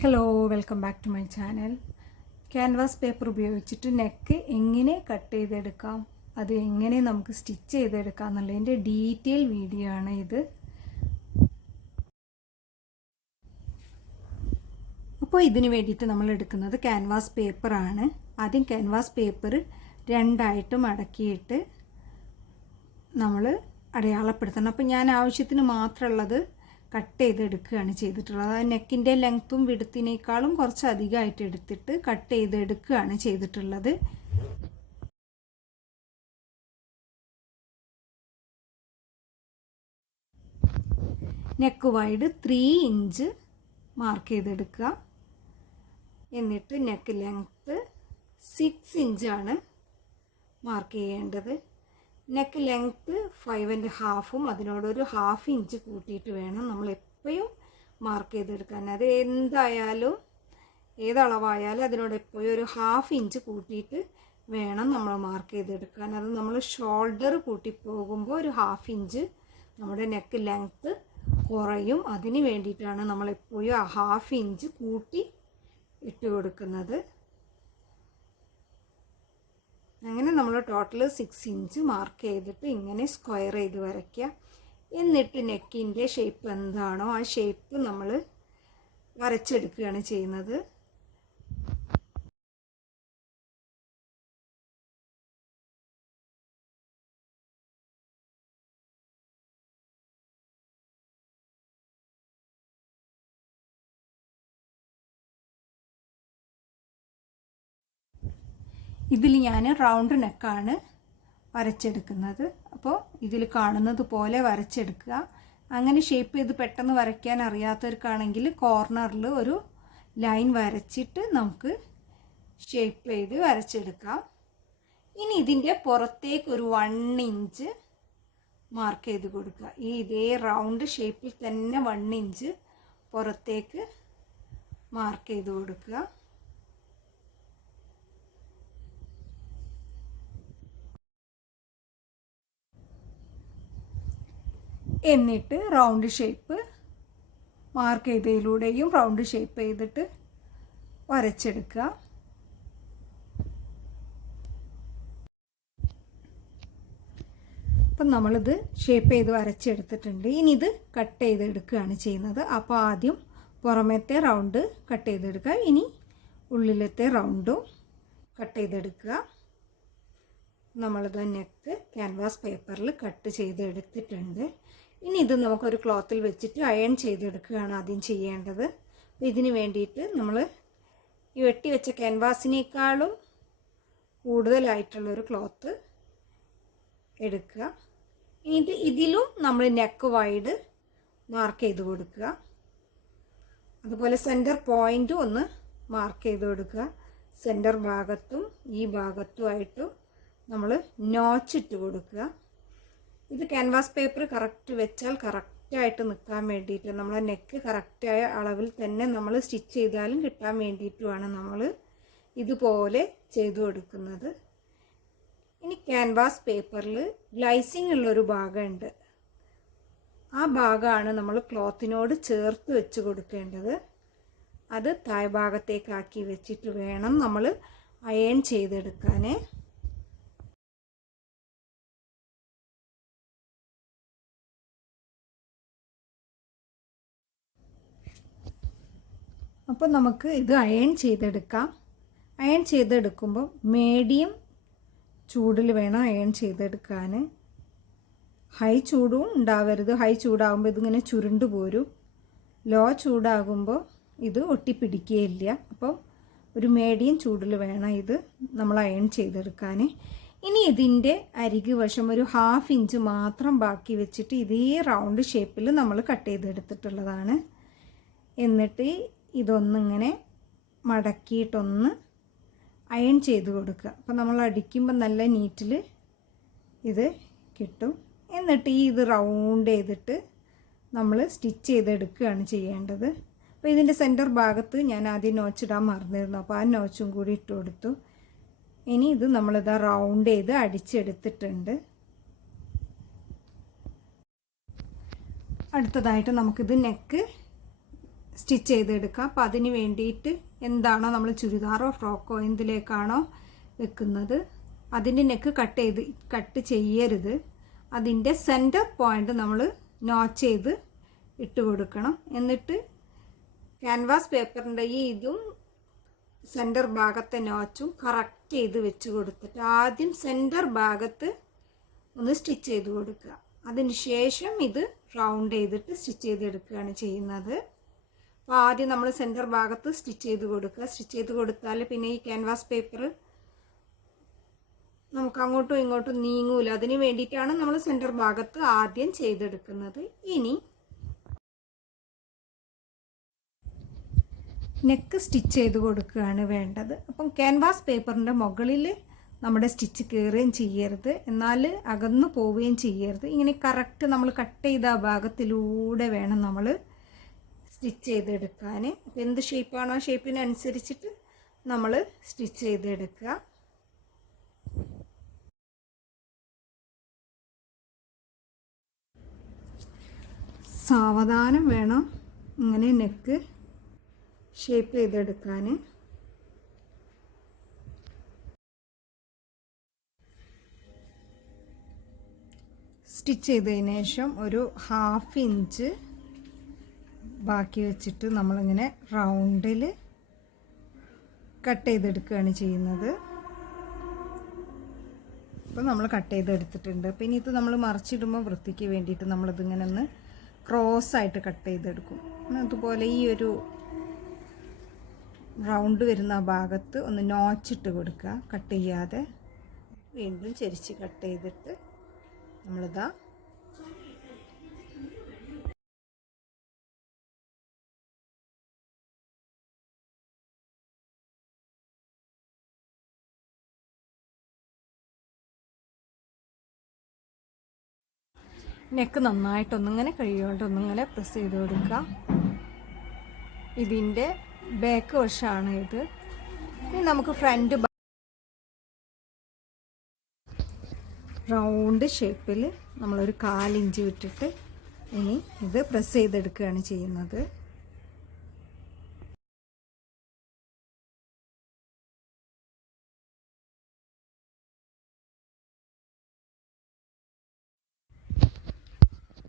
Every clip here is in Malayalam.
Hello, welcome back to my channel. Canvas paper ഉപയോഗിച്ചിട്ട് നെക്ക് എങ്ങനെ കട്ട് ചെയ്തെടുക്കാം, അത് എങ്ങനെ നമുക്ക് സ്റ്റിച്ച് ചെയ്തെടുക്കാം എന്നുള്ളതിൻ്റെ ഡീറ്റെയിൽ വീഡിയോ ആണ് ഇത്. അപ്പോൾ ഇതിന് വേണ്ടിയിട്ട് നമ്മൾ എടുക്കുന്നത് ക്യാൻവാസ് പേപ്പറാണ്. ആദ്യം ക്യാൻവാസ് പേപ്പർ രണ്ടായിട്ട് മടക്കിയിട്ട് നമ്മൾ അടയാളപ്പെടുത്തണം. അപ്പോൾ ഞാൻ ആവശ്യത്തിന് മാത്രമുള്ളത് കട്ട് ചെയ്തെടുക്കുകയാണ് ചെയ്തിട്ടുള്ളത്. നെക്കിൻ്റെ ലെങ്ത്തും വിഡ്ത്തിനേക്കാളും കുറച്ച് അധികമായിട്ട് എടുത്തിട്ട് കട്ട് ചെയ്തെടുക്കുകയാണ് ചെയ്തിട്ടുള്ളത്. നെക്ക് വൈഡ് 3 ഇഞ്ച് മാർക്ക് ചെയ്തെടുക്കുക. എന്നിട്ട് നെക്ക് ലെങ്ത്ത് 6 ഇഞ്ചാണ് മാർക്ക് ചെയ്യേണ്ടത്. നെക്ക് ലെങ്ത്ത് 5.5 അതിനോടൊരു 1/2 ഇഞ്ച് കൂട്ടിയിട്ട് വേണം നമ്മൾ എപ്പോഴും മാർക്ക് ചെയ്തെടുക്കാൻ. അത് എന്തായാലും ഏതളവായാലും അതിനോട് എപ്പോഴും ഒരു 1/2 ഇഞ്ച് കൂട്ടിയിട്ട് വേണം നമ്മൾ മാർക്ക് ചെയ്തെടുക്കാൻ. അത് നമ്മൾ ഷോൾഡർ കൂട്ടി പോകുമ്പോൾ ഒരു 1/2 ഇഞ്ച് നമ്മുടെ നെക്ക് ലെങ്ത്ത് കുറയും. അതിന് വേണ്ടിയിട്ടാണ് നമ്മളെപ്പോഴും ആ 1/2 ഇഞ്ച് കൂട്ടി ഇട്ട് കൊടുക്കുന്നത്. അങ്ങനെ നമ്മൾ ടോട്ടൽ 6 ഇഞ്ച് മാർക്ക് ചെയ്തിട്ട് ഇങ്ങനെ സ്ക്വയർ ചെയ്ത് വരയ്ക്കുക. എന്നിട്ട് നെക്കിൻ്റെ ഷേപ്പ് എന്താണോ ആ ഷേപ്പ് നമ്മൾ വരച്ചെടുക്കുകയാണ് ചെയ്യുന്നത്. ഇതിൽ ഞാൻ റൗണ്ട് നെക്കാണ് വരച്ചെടുക്കുന്നത്. അപ്പോൾ ഇതിൽ കാണുന്നത് പോലെ വരച്ചെടുക്കുക. അങ്ങനെ ഷേപ്പ് ചെയ്ത് പെട്ടെന്ന് വരയ്ക്കാൻ അറിയാത്തവർക്കാണെങ്കിൽ കോർണറിൽ ഒരു ലൈൻ വരച്ചിട്ട് നമുക്ക് ഷേപ്പ് ചെയ്ത് വരച്ചെടുക്കാം. ഇനി ഇതിൻ്റെ പുറത്തേക്ക് ഒരു 1 ഇഞ്ച് മാർക്ക് ചെയ്ത് കൊടുക്കുക. ഈ ഇതേ റൗണ്ട് ഷേപ്പിൽ തന്നെ 1 ഇഞ്ച് പുറത്തേക്ക് മാർക്ക് ചെയ്ത് കൊടുക്കുക. എന്നിട്ട് റൗണ്ട് ഷേപ്പ് മാർക്ക് ചെയ്തതിലൂടെയും റൗണ്ട് ഷേപ്പ് ചെയ്തിട്ട് വരച്ചെടുക്കുക. അപ്പം നമ്മളിത് ഷേപ്പ് ചെയ്ത് വരച്ചെടുത്തിട്ടുണ്ട്. ഇനി ഇത് കട്ട് ചെയ്തെടുക്കുകയാണ് ചെയ്യുന്നത്. അപ്പോൾ ആദ്യം പുറമേത്തെ റൗണ്ട് കട്ട് ചെയ്തെടുക്കുക. ഇനി ഉള്ളിലത്തെ റൗണ്ടും കട്ട് ചെയ്തെടുക്കുക. നമ്മളിത് നെക്ക് ക്യാൻവാസ് പേപ്പറിൽ കട്ട് ചെയ്തെടുത്തിട്ടുണ്ട്. ഇനി ഇത് നമുക്കൊരു ക്ലോത്തിൽ വെച്ചിട്ട് അയൺ ചെയ്തെടുക്കുകയാണ് ആദ്യം ചെയ്യേണ്ടത്. അപ്പോൾ ഇതിന് വേണ്ടിയിട്ട് നമ്മൾ ഈ വെട്ടി വെച്ച ക്യാൻവാസിനേക്കാളും കൂടുതലായിട്ടുള്ളൊരു ക്ലോത്ത് എടുക്കുക. എന്നിട്ട് ഇതിലും നമ്മൾ നെക്ക് വൈഡ് മാർക്ക് ചെയ്ത് കൊടുക്കുക. അതുപോലെ സെൻറ്റർ പോയിൻ്റ് ഒന്ന് മാർക്ക് ചെയ്ത് കൊടുക്കുക. സെൻറ്റർ ഭാഗത്തും ഈ ഭാഗത്തുമായിട്ടും നമ്മൾ നോച്ചിട്ട് കൊടുക്കുക. ഇത് ക്യാൻവാസ് പേപ്പർ കറക്റ്റ് വെച്ചാൽ കറക്റ്റായിട്ട് നിൽക്കാൻ വേണ്ടിയിട്ട് നമ്മളെ നെക്ക് കറക്റ്റായ അളവിൽ തന്നെ നമ്മൾ സ്റ്റിച്ച് ചെയ്താലും കിട്ടാൻ വേണ്ടിയിട്ടുമാണ് നമ്മൾ ഇതുപോലെ ചെയ്തു കൊടുക്കുന്നത്. ഇനി ക്യാൻവാസ് പേപ്പറിൽ ഗ്ലൈസിങ് ഉള്ളൊരു ഭാഗമുണ്ട്. ആ ഭാഗമാണ് നമ്മൾ ക്ലോത്തിനോട് ചേർത്ത് വെച്ച് കൊടുക്കേണ്ടത്. അത് താഴ്ഭാഗത്തേക്കാക്കി വെച്ചിട്ട് വേണം നമ്മൾ അയൺ ചെയ്തെടുക്കാൻ. അപ്പോൾ നമുക്ക് ഇത് അയൺ ചെയ്തെടുക്കാം. അയൺ ചെയ്തെടുക്കുമ്പോൾ മീഡിയം ചൂടിൽ വേണം അയൺ ചെയ്തെടുക്കാൻ. ഹൈ ചൂടും ഉണ്ടാവരുത്. ഹൈ ചൂടാകുമ്പോൾ ഇതിങ്ങനെ ചുരുണ്ടു പോരും. ലോ ചൂടാകുമ്പോൾ ഇത് ഒട്ടിപ്പിടിക്കുകയില്ല. അപ്പോൾ ഒരു മീഡിയം ചൂടിൽ വേണം ഇത് നമ്മൾ അയൺ ചെയ്തെടുക്കാൻ. ഇനി ഇതിൻ്റെ അരികു വശം ഒരു 1/2 ഇഞ്ച് മാത്രം ബാക്കി വെച്ചിട്ട് ഇതേ റൗണ്ട് ഷേപ്പിൽ നമ്മൾ കട്ട് ചെയ്തെടുത്തിട്ടുള്ളതാണ്. എന്നിട്ട് ഇതൊന്നിങ്ങനെ മടക്കിയിട്ടൊന്ന് അയൺ ചെയ്ത് കൊടുക്കുക. അപ്പോൾ നമ്മൾ അടിക്കുമ്പോൾ നല്ല നീറ്റിൽ ഇത് കിട്ടും. എന്നിട്ട് ഇത് റൗണ്ട് ചെയ്തിട്ട് നമ്മൾ സ്റ്റിച്ച് ചെയ്തെടുക്കുകയാണ് ചെയ്യേണ്ടത്. അപ്പോൾ ഇതിൻ്റെ സെൻറ്റർ ഭാഗത്ത് ഞാൻ ആദ്യം നോച്ചിടാൻ മറന്നിരുന്നു. അപ്പോൾ ആ നോച്ചും കൂടി ഇട്ട് കൊടുത്തു. ഇനി ഇത് നമ്മളിതാ റൗണ്ട് ചെയ്ത് അടിച്ചെടുത്തിട്ടുണ്ട്. അടുത്തതായിട്ട് നമുക്കിത് നെക്ക് സ്റ്റിച്ച് ചെയ്തെടുക്കാം. അപ്പോൾ അതിന് വേണ്ടിയിട്ട് എന്താണോ നമ്മൾ ചുരിദാറോ ഫ്രോക്കോ എന്തിലേക്കാണോ വെക്കുന്നത് അതിൻ്റെ നെക്ക് കട്ട് ചെയ്യരുത്. അതിൻ്റെ സെൻറ്റർ പോയിൻ്റ് നമ്മൾ നോച്ച് ചെയ്ത് ഇട്ട് കൊടുക്കണം. എന്നിട്ട് ക്യാൻവാസ് പേപ്പറിൻ്റെ ഈ ഇതും സെൻറ്റർ ഭാഗത്തെ നോച്ചും കറക്റ്റ് ചെയ്ത് വെച്ച് കൊടുത്തിട്ട് ആദ്യം സെൻറ്റർ ഭാഗത്ത് ഒന്ന് സ്റ്റിച്ച് ചെയ്ത് കൊടുക്കുക. അതിന് ശേഷം ഇത് റൗണ്ട് ചെയ്തിട്ട് സ്റ്റിച്ച് ചെയ്തെടുക്കുകയാണ് ചെയ്യുന്നത്. അപ്പോൾ ആദ്യം നമ്മൾ സെൻറ്റർ ഭാഗത്ത് സ്റ്റിച്ച് ചെയ്ത് കൊടുക്കുക. സ്റ്റിച്ച് ചെയ്ത് കൊടുത്താൽ പിന്നെ ഈ ക്യാൻവാസ് പേപ്പർ നമുക്ക് അങ്ങോട്ടും ഇങ്ങോട്ടും നീങ്ങൂല. അതിന് വേണ്ടിയിട്ടാണ് നമ്മൾ സെൻറ്റർ ഭാഗത്ത് ആദ്യം ചെയ്തെടുക്കുന്നത്. ഇനി നെക്ക് സ്റ്റിച്ച് ചെയ്ത് കൊടുക്കുകയാണ് വേണ്ടത്. അപ്പം ക്യാൻവാസ് പേപ്പറിൻ്റെ മുകളിൽ നമ്മുടെ സ്റ്റിച്ച് കയറുകയും ചെയ്യരുത്, എന്നാൽ അകന്നു പോവുകയും ചെയ്യരുത്. ഇങ്ങനെ കറക്റ്റ് നമ്മൾ കട്ട് ചെയ്ത ആ ഭാഗത്തിലൂടെ വേണം നമ്മൾ സ്റ്റിച്ച് ചെയ്തെടുക്കാൻ. അപ്പോൾ എന്ത് ഷേപ്പാണോ ആ ഷേപ്പിനനുസരിച്ചിട്ട് നമ്മൾ സ്റ്റിച്ച് ചെയ്തെടുക്കുക. സാവധാനം വേണം ഇങ്ങനെ നെക്ക് ഷേപ്പ് ചെയ്തെടുക്കാൻ. സ്റ്റിച്ച് ചെയ്തതിന് ശേഷം ഒരു 1/2 ഇഞ്ച് ബാക്കി വെച്ചിട്ട് നമ്മളിങ്ങനെ റൗണ്ടിൽ കട്ട് ചെയ്തെടുക്കുകയാണ് ചെയ്യുന്നത്. അപ്പോൾ നമ്മൾ കട്ട് ചെയ്തെടുത്തിട്ടുണ്ട്. അപ്പോൾ ഇനി ഇത് നമ്മൾ മറിച്ചിടുമ്പോൾ വൃത്തിക്ക് വേണ്ടിയിട്ട് നമ്മളിതിങ്ങനെ ഒന്ന് ക്രോസായിട്ട് കട്ട് ചെയ്തെടുക്കും. അതുപോലെ ഈ ഒരു റൗണ്ട് വരുന്ന ഭാഗത്ത് ഒന്ന് നോച്ചിട്ട് കൊടുക്കുക, കട്ട് ചെയ്യാതെ. വീണ്ടും ചെരിച്ച് കട്ട് ചെയ്തിട്ട് നമ്മളിതാ നെക്ക് നന്നായിട്ടൊന്നിങ്ങനെ കഴിയുകൊണ്ടൊന്നിങ്ങനെ പ്രസ് ചെയ്ത് കൊടുക്കുക. ഇതിൻ്റെ ബാക്ക് വശമാണ് ഇത്. ഇനി നമുക്ക് ഫ്രണ്ട് റൗണ്ട് ഷേപ്പിൽ നമ്മളൊരു 1/4 ഇഞ്ച് വിട്ടിട്ട് ഇനി ഇത് പ്രസ് ചെയ്തെടുക്കുകയാണ് ചെയ്യുന്നത്.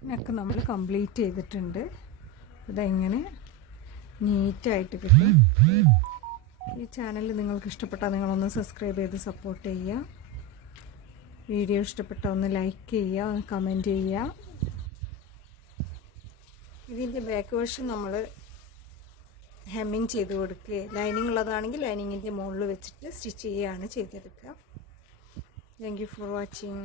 നെക്ക് നമ്മൾ കംപ്ലീറ്റ് ചെയ്തിട്ടുണ്ട്. ഇതെങ്ങനെ നീറ്റായിട്ട് കിട്ടും. ഈ ചാനൽ നിങ്ങൾക്ക് ഇഷ്ടപ്പെട്ടാൽ നിങ്ങളൊന്ന് സബ്സ്ക്രൈബ് ചെയ്ത് സപ്പോർട്ട് ചെയ്യുക. വീഡിയോ ഇഷ്ടപ്പെട്ടാൽ ഒന്ന് ലൈക്ക് ചെയ്യുക, ഒന്ന് കമൻറ്റ് ചെയ്യുക. ഇതിൻ്റെ ബാക്ക് വശം നമ്മൾ ഹെമ്മിങ് ചെയ്ത് കൊടുക്കുക. ലൈനിങ് ഉള്ളതാണെങ്കിൽ ലൈനിങ്ങിൻ്റെ മുകളിൽ വെച്ചിട്ട് സ്റ്റിച്ച് ചെയ്യുകയാണ് ചെയ്തെടുക്കുക. Thank you for watching.